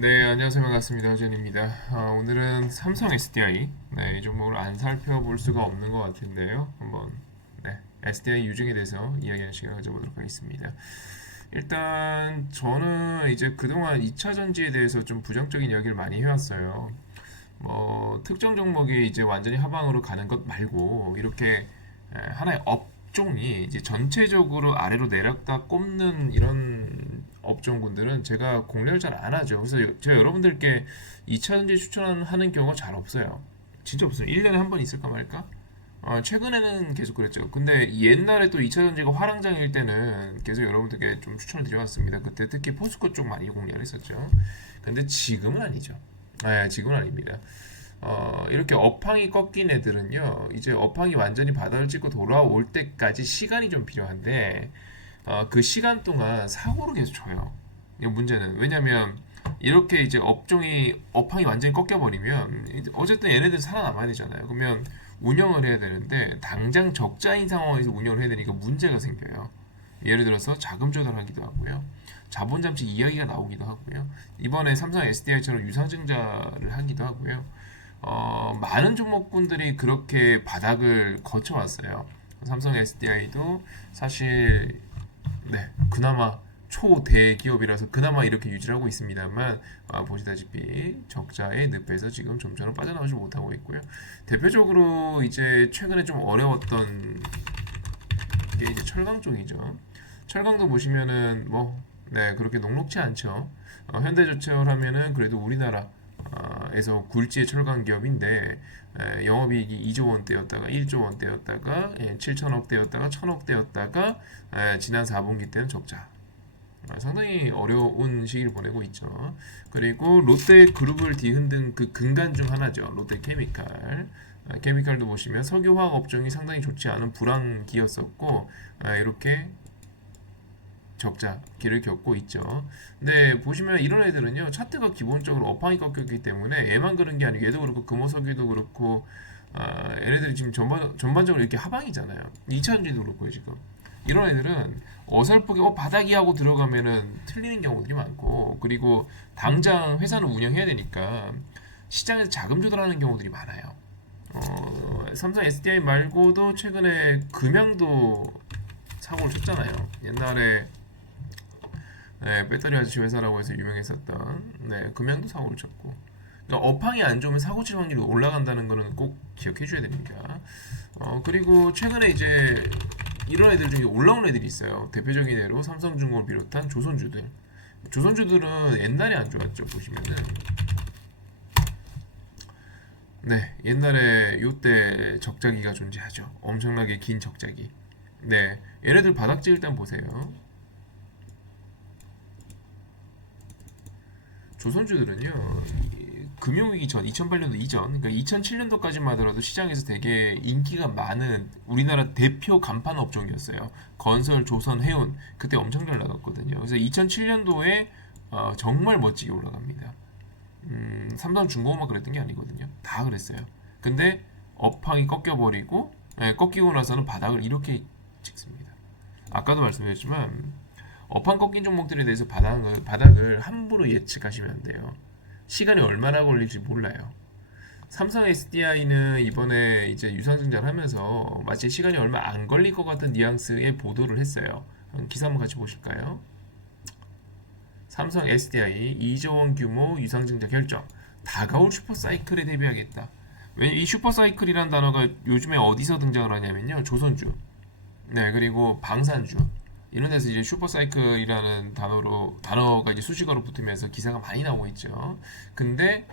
네, 안녕하세요. 반갑습니다. 허준입니다. 오늘은 삼성 SDI, 이 종목을 안 살펴볼 수가 없는 것 같은데요. 한번, SDI 유증에 대해서 이야기하는 시간을 가져보도록 하겠습니다. 일단, 저는 이제 그동안 2차 전지에 대해서 좀 부정적인 이야기를 많이 해왔어요. 뭐, 특정 종목이 이제 완전히 하방으로 가는 것 말고, 이렇게 하나의 업종이 이제 전체적으로 아래로 내렸다 꼽는 이런 업종군들은 제가 공략을 잘 안 하죠. 그래서 제가 여러분들께 2차 전지 추천하는 경우가 잘 없어요. 진짜 없어요. 1년에 한 번 있을까 말까? 최근에는 계속 그랬죠. 근데 옛날에 또 2차 전지가 화랑장일 때는 계속 여러분들께 좀 추천을 드려왔습니다. 그때 특히 포스코 쪽 많이 공략을 했었죠. 근데 지금은 아니죠. 지금은 아닙니다. 이렇게 업황이 꺾인 애들은요, 이제 업황이 완전히 바닥을 찍고 돌아올 때까지 시간이 좀 필요한데, 그 시간 동안 사고를 계속 쳐요. 이 문제는. 왜냐면, 이렇게 이제 업황이 완전히 꺾여버리면, 어쨌든 얘네들 살아남아야 되잖아요. 그러면 운영을 해야 되는데, 당장 적자인 상황에서 운영을 해야 되니까 문제가 생겨요. 예를 들어서 자금 조달하기도 하고요. 자본 잠식 이야기가 나오기도 하고요. 이번에 삼성 SDI처럼 유상증자를 하기도 하고요. 많은 종목군들이 그렇게 바닥을 거쳐왔어요. 삼성 SDI도 사실 그나마 초대기업이라서 그나마 이렇게 유지를 하고 있습니다만 보시다시피 적자의 늪에서 지금 좀처럼 빠져나오지 못하고 있고요. 대표적으로 이제 최근에 좀 어려웠던 게 이제 철강 쪽이죠. 철강도 보시면은 그렇게 녹록지 않죠. 현대제철 하면은 그래도 우리나라 에서 굴지의 철강 기업인데 영업이익이 2조 원대였다가 1조 원대였다가 7천억 대였다가 1천억 대였다가 지난 4분기 때는 적자. 상당히 어려운 시기를 보내고 있죠. 그리고 롯데 그룹을 뒤흔든 그 근간 중 하나죠. 롯데 케미칼. 케미칼도 보시면 석유화학 업종이 상당히 좋지 않은 불황기였었고 이렇게 적자 길을 겪고 있죠. 근데 보시면 이런 애들은요 차트가 기본적으로 업황이 꺾였기 때문에 얘만 그런 게 아니고 얘도 그렇고 금호석유도 그렇고 얘네들이 지금 전반적으로 이렇게 하방이잖아요. 2차전지도 그렇고요 지금. 이런 애들은 어설프게 바닥이 하고 들어가면은 틀리는 경우들이 많고 그리고 당장 회사는 운영해야 되니까 시장에서 자금 조달하는 경우들이 많아요. 삼성 SDI 말고도 최근에 금양도 사고를 쳤잖아요. 옛날에 배터리 아저씨 회사라고 해서 유명했었던 금양도 사고를 쳤고 그러니까 업황이 안 좋으면 사고 칠 확률이 올라간다는 거는 꼭 기억해 줘야 됩니다. 그리고 최근에 이제 이런 애들 중에 올라온 애들이 있어요. 대표적인 예로 삼성중공을 비롯한 조선주들. 조선주들은 옛날에 안 좋았죠. 보시면은 옛날에 요때 적자기가 존재하죠. 엄청나게 긴 적자기. 얘네들 바닥지 일단 보세요. 조선주들은요 금융위기 전 2008년도 이전 그러니까 2007년도까지만 하더라도 시장에서 되게 인기가 많은 우리나라 대표 간판 업종이었어요. 건설, 조선, 해운 그때 엄청 잘 나갔거든요. 그래서 2007년도에 정말 멋지게 올라갑니다. 삼성중공업만 그랬던 게 아니거든요. 다 그랬어요. 근데 업황이 꺾여버리고 꺾이고 나서는 바닥을 이렇게 찍습니다. 아까도 말씀드렸지만 업황 꺾인 종목들에 대해서 바닥을 함부로 예측하시면 안 돼요. 시간이 얼마나 걸릴지 몰라요. 삼성 SDI는 이번에 이제 유상증자를 하면서 마치 시간이 얼마 안 걸릴 것 같은 뉘앙스의 보도를 했어요. 기사 한번 같이 보실까요? 삼성 SDI 2조 원 규모 유상증자 결정. 다가올 슈퍼사이클에 대비하겠다. 왜냐면 이 슈퍼사이클이라는 단어가 요즘에 어디서 등장을 하냐면요. 조선주. 그리고 방산주. 이런 데서 이제 슈퍼사이클이라는 단어가 이제 수식어로 붙으면서 기사가 많이 나오고 있죠. 근데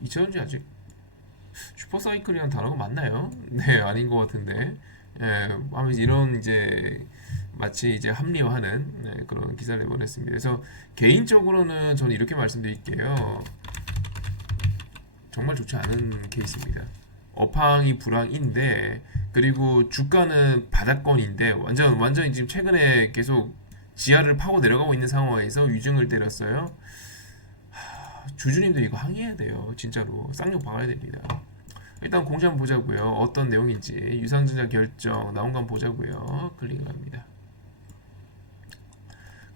이차전지 아직 슈퍼사이클이라는 단어가 맞나요? 아닌 것 같은데. 아무튼 이런 이제 마치 이제 합리화하는 그런 기사를 내보냈습니다. 그래서 개인적으로는 저는 이렇게 말씀드릴게요. 정말 좋지 않은 케이스입니다. 업황이 불황인데 그리고 주가는 바닥권인데 완전 지금 최근에 계속 지하를 파고 내려가고 있는 상황에서 위증을 때렸어요. 주주님들 이거 항의해야 돼요. 진짜로 쌍욕 박아야 됩니다. 일단 공지 한번 보자고요. 어떤 내용인지 유상증자 결정 나온 거 한번 보자고요. 클릭을 합니다.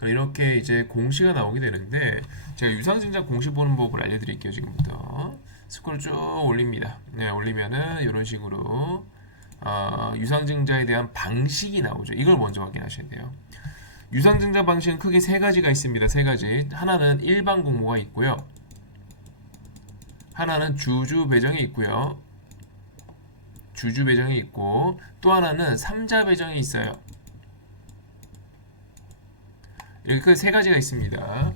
이렇게 이제 공시가 나오게 되는데 제가 유상증자 공시 보는 법을 알려드릴게요. 지금부터 스크롤 쭉 올립니다. 네, 올리면은 이런 식으로 유상증자에 대한 방식이 나오죠. 이걸 먼저 확인하셔야 돼요. 유상증자 방식은 크게 세 가지가 있습니다. 세 가지. 하나는 일반 공모가 있고요. 하나는 주주 배정이 있고요. 주주 배정이 있고 또 하나는 삼자 배정이 있어요. 이렇게 세 가지가 있습니다.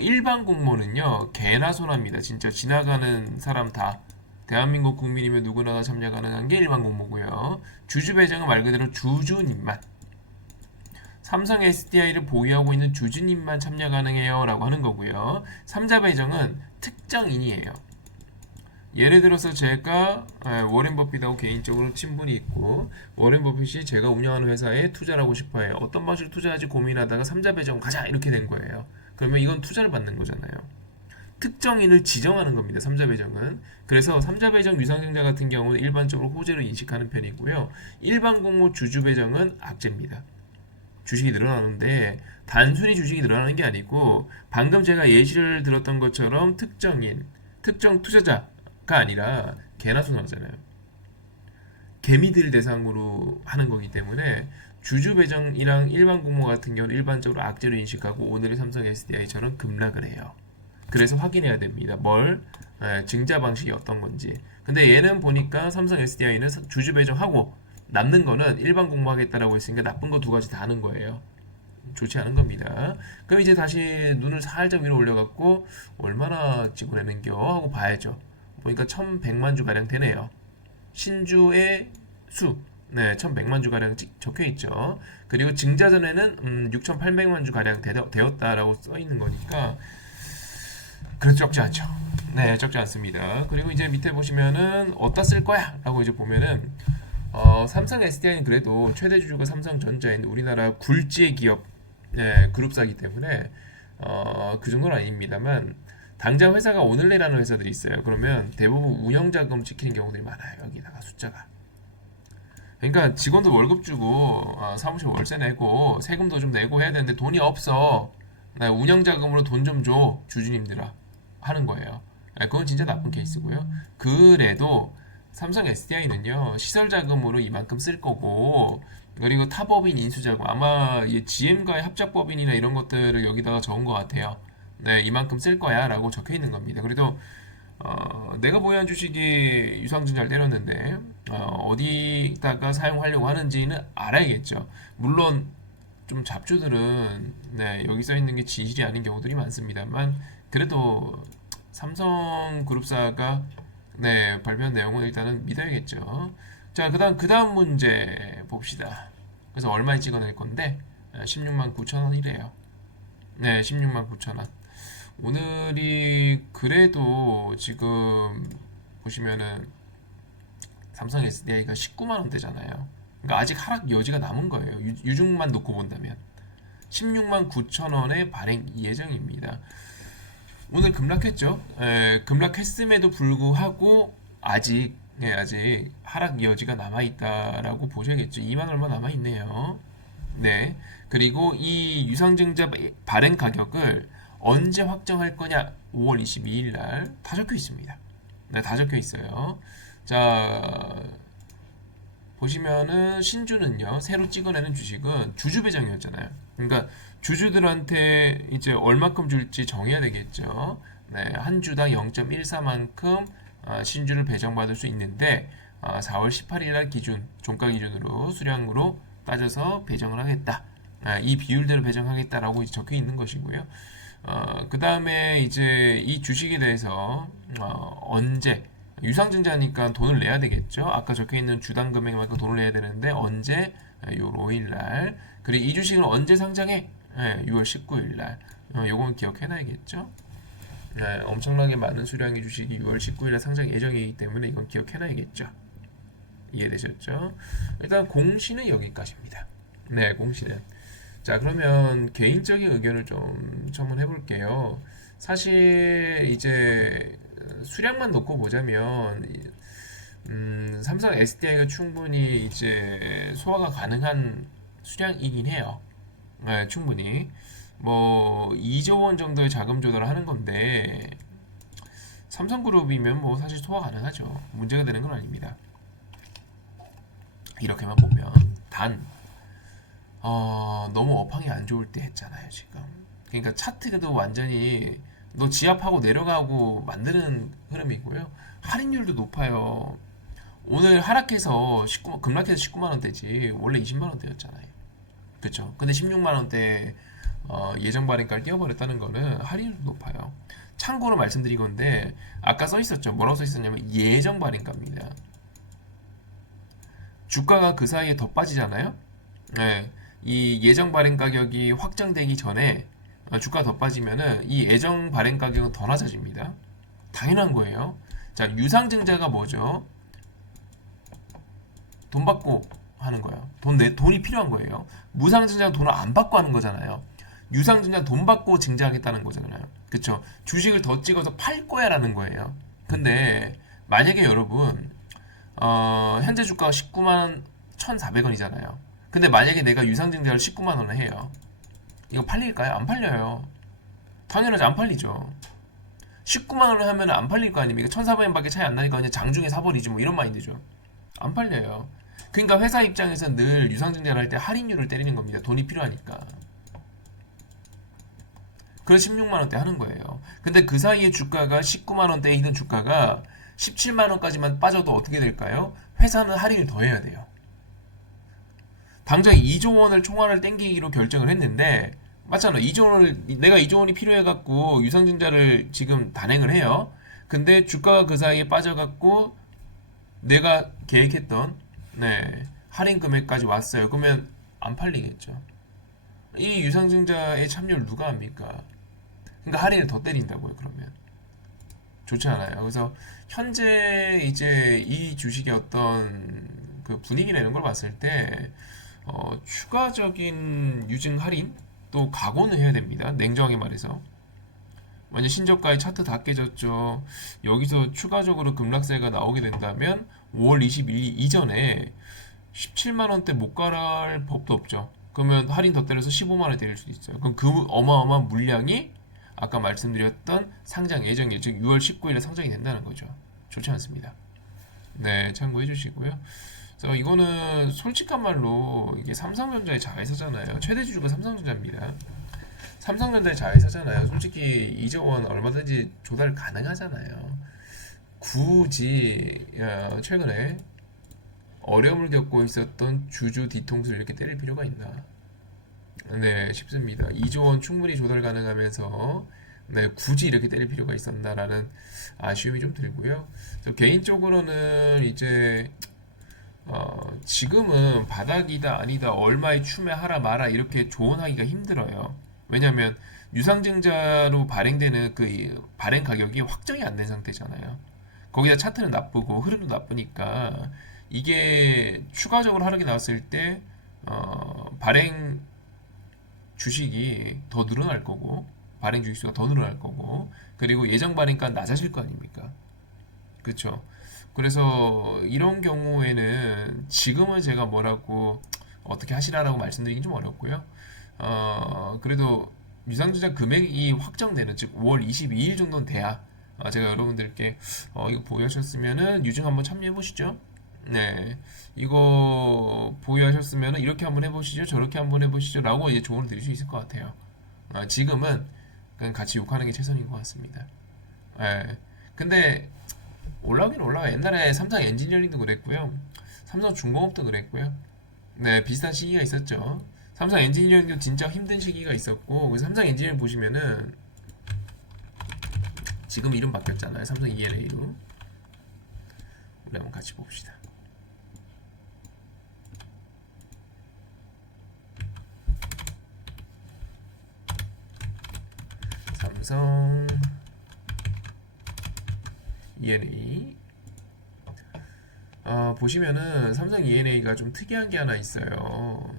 일반 공모는요, 개나 소나입니다. 진짜 지나가는 사람 다 대한민국 국민이면 누구나 참여 가능한 게 일반 공모고요. 주주 배정은 말 그대로 주주님만, 삼성 SDI를 보유하고 있는 주주님만 참여 가능해요 라고 하는 거고요. 삼자 배정은 특정인이에요. 예를 들어서 제가 워렌 버핏하고 개인적으로 친분이 있고 워렌 버핏이 제가 운영하는 회사에 투자를 하고 싶어해요. 어떤 방식으로 투자할지 고민하다가 삼자 배정 가자 이렇게 된 거예요. 그러면 이건 투자를 받는 거잖아요. 특정인을 지정하는 겁니다. 삼자 배정은. 그래서 삼자 배정 유상증자 같은 경우는 일반적으로 호재로 인식하는 편이고요. 일반 공모 주주 배정은 악재입니다. 주식이 늘어나는데 단순히 주식이 늘어나는 게 아니고 방금 제가 예시를 들었던 것처럼 특정인, 특정 투자자가 아니라 개나 소나잖아요. 개미들 대상으로 하는 거기 때문에 주주 배정이랑 일반 공모 같은 경우는 일반적으로 악재로 인식하고 오늘의 삼성 SDI처럼 급락을 해요. 그래서 확인해야 됩니다. 증자 방식이 어떤 건지. 근데 얘는 보니까 삼성 SDI는 주주 배정하고 남는 거는 일반 공모하겠다라고 했으니까 나쁜 거 두 가지 다 하는 거예요. 좋지 않은 겁니다. 그럼 이제 다시 눈을 살짝 위로 올려갖고 얼마나 찍어내는겨 하고 봐야죠. 보니까 1100만 주 가량 되네요. 신주의 수, 네, 1100만 주 가량 적혀 있죠. 그리고 증자 전에는 6800만 주 가량 되었다라고 써 있는 거니까 그렇게 적지 않죠. 네, 적지 않습니다. 그리고 이제 밑에 보시면은 어디다 쓸 거야? 라고 이제 보면은 삼성 SDI는 그래도 최대 주주가 삼성전자인 우리나라 굴지의 기업 그룹사기 때문에 그 정도는 아닙니다만 당장 회사가 오늘 내라는 회사들이 있어요. 그러면 대부분 운영자금 찍히는 경우들이 많아요. 여기다가 숫자가. 그러니까 직원도 월급 주고 사무실 월세 내고 세금도 좀 내고 해야 되는데 돈이 없어. 나 운영자금으로 돈 좀 줘. 주주님들아. 하는 거예요. 그건 진짜 나쁜 케이스고요. 그래도 삼성 SDI는요 시설 자금으로 이만큼 쓸 거고 그리고 타법인 인수자금 아마 GM과의 합작법인이나 이런 것들을 여기다가 적은 것 같아요. 네, 이만큼 쓸 거야 라고 적혀 있는 겁니다. 그래도 내가 보유한 주식이 유상증 잘 때렸는데 어디다가 사용하려고 하는지는 알아야겠죠. 물론 좀 잡주들은 여기 써 있는 게 진실이 아닌 경우들이 많습니다만 그래도 삼성그룹사가 발표한 내용은 일단은 믿어야겠죠. 자, 그 다음 문제 봅시다. 그래서 얼마에 찍어낼 건데 16만 9천 원이래요. 네, 16만 9천 원. 오늘이 그래도 지금 보시면은 삼성 SDI가 19만 원대잖아요. 그러니까 아직 하락 여지가 남은 거예요. 유중만 놓고 본다면 16만 9천 원의 발행 예정입니다. 오늘 급락했죠. 급락했음에도 불구하고 아직 하락 여지가 남아있다라고 보셔야겠죠. 2만 얼마 남아있네요. 네. 그리고 이 유상증자 발행 가격을 언제 확정할 거냐? 5월 22일 날 다 적혀 있습니다. 네, 다 적혀 있어요. 자, 보시면은 신주는요, 새로 찍어내는 주식은 주주 배정이었잖아요. 그러니까 주주들한테 이제 얼마큼 줄지 정해야 되겠죠. 네, 한 주당 0.14만큼 신주를 배정받을 수 있는데 4월 18일 날 기준, 종가 기준으로 수량으로 따져서 배정을 하겠다. 이 비율대로 배정하겠다라고 적혀 있는 것이고요. 그 다음에 이제 이 주식에 대해서 언제 유상증자니까 돈을 내야 되겠죠. 아까 적혀 있는 주당 금액만큼 돈을 내야 되는데 언제? 요 5일 날. 그리고 이 주식은 언제 상장해? 6월 19일 날. 요건 기억해놔야겠죠. 엄청나게 많은 수량의 주식이 6월 19일 날 상장 예정이기 때문에 이건 기억해놔야겠죠. 이해되셨죠? 일단 공시는 여기까지입니다. 네, 공시는. 자, 그러면 개인적인 의견을 좀 첨언해 볼게요. 사실 이제 수량만 놓고 보자면 삼성 SDI가 충분히 이제 소화가 가능한 수량이긴 해요. 충분히 뭐 2조 원 정도의 자금 조달을 하는 건데 삼성그룹이면 뭐 사실 소화 가능하죠. 문제가 되는 건 아닙니다. 이렇게만 보면 단 너무 업황이 안 좋을 때 했잖아요 지금. 그러니까 차트도 완전히 너 지압하고 내려가고 만드는 흐름이고요. 할인율도 높아요. 오늘 하락해서 급락해서 19만 원대지 원래 20만 원대였잖아요. 그렇죠. 근데 16만 원대 예정 발행가를 띄워버렸다는 거는 할인율도 높아요. 참고로 말씀드린 건데 아까 써 있었죠. 뭐라고 써 있었냐면 예정 발행가입니다. 주가가 그 사이에 더 빠지잖아요. 네. 이 예정 발행 가격이 확정되기 전에 주가 더 빠지면은 이 예정 발행 가격은 더 낮아집니다. 당연한 거예요. 자, 유상증자가 뭐죠? 돈 받고 하는 거예요. 돈이 필요한 거예요. 무상증자는 돈을 안 받고 하는 거잖아요. 유상증자는 돈 받고 증자하겠다는 거잖아요. 그쵸? 주식을 더 찍어서 팔 거야 라는 거예요. 근데 만약에 여러분 현재 주가가 19만 1,400원이잖아요. 근데 만약에 내가 유상증자를 19만 원을 해요. 이거 팔릴까요? 안 팔려요. 당연하지 안 팔리죠. 19만 원을 하면 안 팔릴 거 아닙니까? 1,400원밖에 차이 안 나니까 그냥 장중에 사버리지 뭐 이런 마인드죠. 안 팔려요. 그러니까 회사 입장에서 늘 유상증자를 할 때 할인율을 때리는 겁니다. 돈이 필요하니까. 그래서 16만 원대 하는 거예요. 근데 그 사이에 주가가 19만 원대에 있는 주가가 17만 원까지만 빠져도 어떻게 될까요? 회사는 할인을 더 해야 돼요. 당장 2조 원을 총알을 땡기기로 결정을 했는데 맞잖아. 2조 원을 내가 2조 원이 필요해 갖고 유상증자를 지금 단행을 해요. 근데 주가가 그 사이에 빠져 갖고 내가 계획했던 할인 금액까지 왔어요. 그러면 안 팔리겠죠. 이 유상증자의 참여를 누가 합니까? 그러니까 할인을 더 때린다고요. 그러면 좋지 않아요. 그래서 현재 이제 이 주식의 어떤 그 분위기라는 걸 봤을 때 추가적인 유증 할인 또 각오는 해야 됩니다. 냉정하게 말해서. 완전 신저가의 차트 다 깨졌죠. 여기서 추가적으로 급락세가 나오게 된다면 5월 21일 이전에 17만 원대 못 가랄 법도 없죠. 그러면 할인 더 때려서 15만 원에 때릴 수도 있어요. 그럼 그 어마어마한 물량이 아까 말씀드렸던 상장 예정일 즉 6월 19일에 상장이 된다는 거죠. 좋지 않습니다. 네, 참고해 주시고요. 그래서 이거는 솔직한 말로 이게 삼성전자의 자회사잖아요. 최대 주주가 삼성전자입니다. 삼성전자의 자회사잖아요. 솔직히 2조 원 얼마든지 조달 가능하잖아요. 굳이 최근에 어려움을 겪고 있었던 주주 뒤통수를 이렇게 때릴 필요가 있나? 네, 싶습니다. 2조 원 충분히 조달 가능하면서 굳이 이렇게 때릴 필요가 있었나라는 아쉬움이 좀 들고요. 개인적으로는 이제 지금은 바닥이다 아니다 얼마에 추매하라 마라 이렇게 조언하기가 힘들어요. 왜냐하면 유상증자로 발행되는 그 발행 가격이 확정이 안 된 상태잖아요. 거기다 차트는 나쁘고 흐름도 나쁘니까 이게 추가적으로 하락이 나왔을 때 발행 주식이 더 늘어날 거고 발행 주식 수가 더 늘어날 거고 그리고 예정 발행가 낮아질 거 아닙니까? 그렇죠? 그래서 이런 경우에는 지금은 제가 뭐라고 어떻게 하시라라고 말씀드리긴 좀 어렵고요. 그래도 유상증자 금액이 확정되는 즉 5월 22일 정도는 돼야 제가 여러분들께 이거 보유하셨으면은 유증 한번 참여해 보시죠. 네, 이거 보유하셨으면은 이렇게 한번 해보시죠, 저렇게 한번 해보시죠라고 이제 조언을 드릴 수 있을 것 같아요. 지금은 그냥 같이 욕하는 게 최선인 것 같습니다. 네. 근데 올라오긴 올라와. 옛날에 삼성 엔지니어링도 그랬고요. 삼성 중공업도 그랬고요. 네, 비슷한 시기가 있었죠. 삼성 엔지니어링도 진짜 힘든 시기가 있었고, 그래서 삼성 엔지니어링 보시면은 지금 이름 바뀌었잖아요. 삼성 ENA로. 우리 한번 같이 봅시다. 삼성 ENA 보시면은 삼성 ENA가 좀 특이한 게 하나 있어요.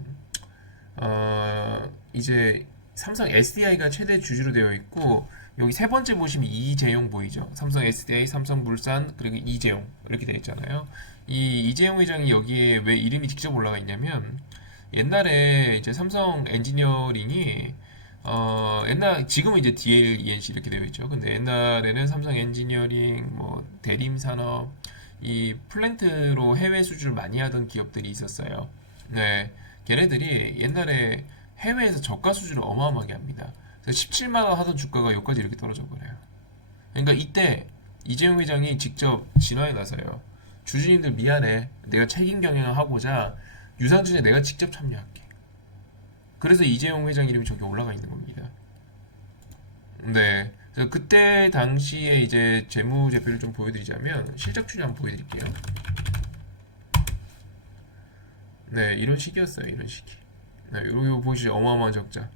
이제 삼성 SDI가 최대 주주로 되어 있고 여기 세 번째 보시면 이재용 보이죠? 삼성 SDI, 삼성물산 그리고 이재용 이렇게 되어 있잖아요. 이 이재용 회장이 여기에 왜 이름이 직접 올라가 있냐면 옛날에 이제 삼성 엔지니어링이 지금은 이제 DL, ENC 이렇게 되어 있죠. 근데 옛날에는 삼성 엔지니어링, 뭐 대림산업, 이 플랜트로 해외 수주를 많이 하던 기업들이 있었어요. 네, 걔네들이 옛날에 해외에서 저가 수주를 어마어마하게 합니다. 그래서 17만 원 하던 주가가 여기까지 이렇게 떨어져 버려요. 그러니까 이때 이재용 회장이 직접 진화에 나서요. 주주님들 미안해. 내가 책임 경영을 하고자 유상증에 내가 직접 참여할게. 그래서 이재용 회장 이름이 저기 올라가 있는 겁니다. 네. 그래서 그때 당시에 이제 재무제표를 좀 보여드리자면 실적 추이 한번 보여드릴게요. 네, 이런 식이었어요. 이런 식이. 네, 요 보시죠. 어마어마한 적자.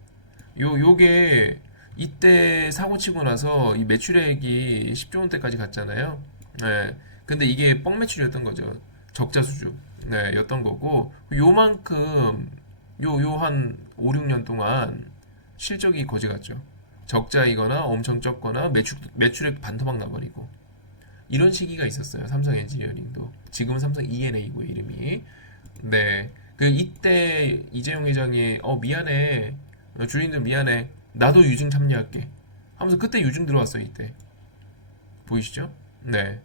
요게 이때 사고 치고 나서 이 매출액이 10조 원대까지 갔잖아요. 네. 근데 이게 뻥 매출이었던 거죠. 적자 수준. 네, 였던 거고 요만큼 요 한 5, 6년 동안 실적이 거지 같죠. 적자이거나 엄청 적거나 매출액 반토막 나버리고 이런 시기가 있었어요. 삼성 엔지니어링도. 지금은 삼성 E&A고요, 이름이. 네. 그 이때 이재용 회장이 미안해. 주인들 미안해. 나도 유증 참여할게. 하면서 그때 유증 들어왔어요, 이때. 보이시죠? 네.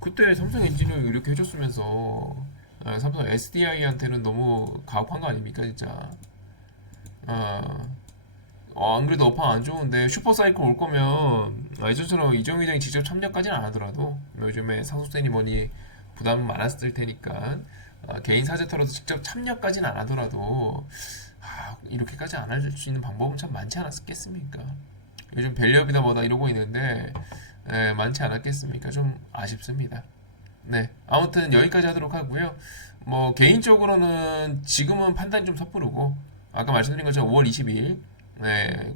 그때 삼성 엔지니어링 이렇게 해줬으면서 삼성 SDI한테는 너무 가혹한 거 아닙니까, 진짜. 아, 안 그래도 업황 안 좋은데 슈퍼사이클 올 거면 예전처럼 이정 회장이 직접 참여까지는 안 하더라도 뭐 요즘에 상속세니 뭐니 부담은 많았을 테니까 개인 사재 털어서 직접 참여까지는 안 하더라도 이렇게까지 안 할 수 있는 방법은 참 많지 않았겠습니까? 요즘 밸류업이다 뭐다 이러고 있는데 많지 않았겠습니까? 좀 아쉽습니다. 네, 아무튼 여기까지 하도록 하고요. 뭐 개인적으로는 지금은 판단이 좀 섣부르고 아까 말씀드린 것처럼 5월 22일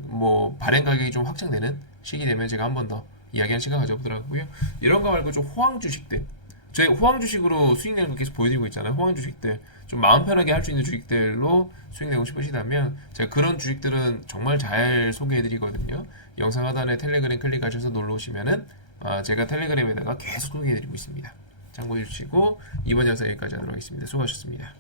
뭐 발행 가격이 좀 확정되는 시기 되면 제가 한 번 더 이야기한 시간 가져보도록 하고요. 이런 거 말고 좀 호황 주식들 저희 호황 주식으로 수익 내는 거 계속 보여드리고 있잖아요. 호황 주식들 좀 마음 편하게 할 수 있는 주식들로 수익 내고 싶으시다면 제가 그런 주식들은 정말 잘 소개해드리거든요. 영상 하단에 텔레그램 클릭하셔서 놀러 오시면은 제가 텔레그램에다가 계속 소개해드리고 있습니다. 참고해 주시고 이번 영상 여기까지 하도록 하겠습니다. 수고하셨습니다.